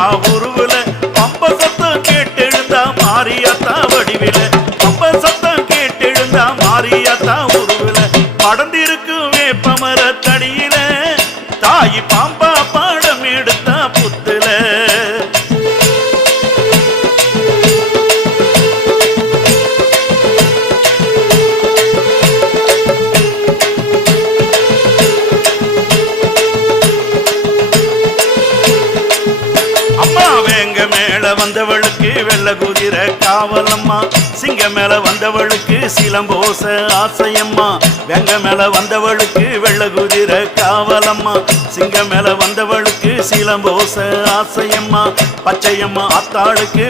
பச்சையம்மா உருவுல பம்ப சத்தம் கேட்டெழுந்தா மாரியாத்தா வடிவில பம்ப சத்தம் கேட்டெழுந்தா மாரியாத்தா உருவுல படர்ந்திருக்கும் வேப்பமர தடியில தாயி பாம்பா பாடம் எடுத்தா புத்துல வந்தவளுக்கு வெள்ள குதிரை காவலம்மா சிங்க மேல வந்தவளுக்கு சிலம்போச ஆசையம்மா வெங்க மேல வந்தவளுக்கு வெள்ள குதிரை காவலம்மா சிங்க மேல வந்தவளுக்கு சிலம்போச ஆசையம்மா பச்சையம்மா அத்தாளுக்கு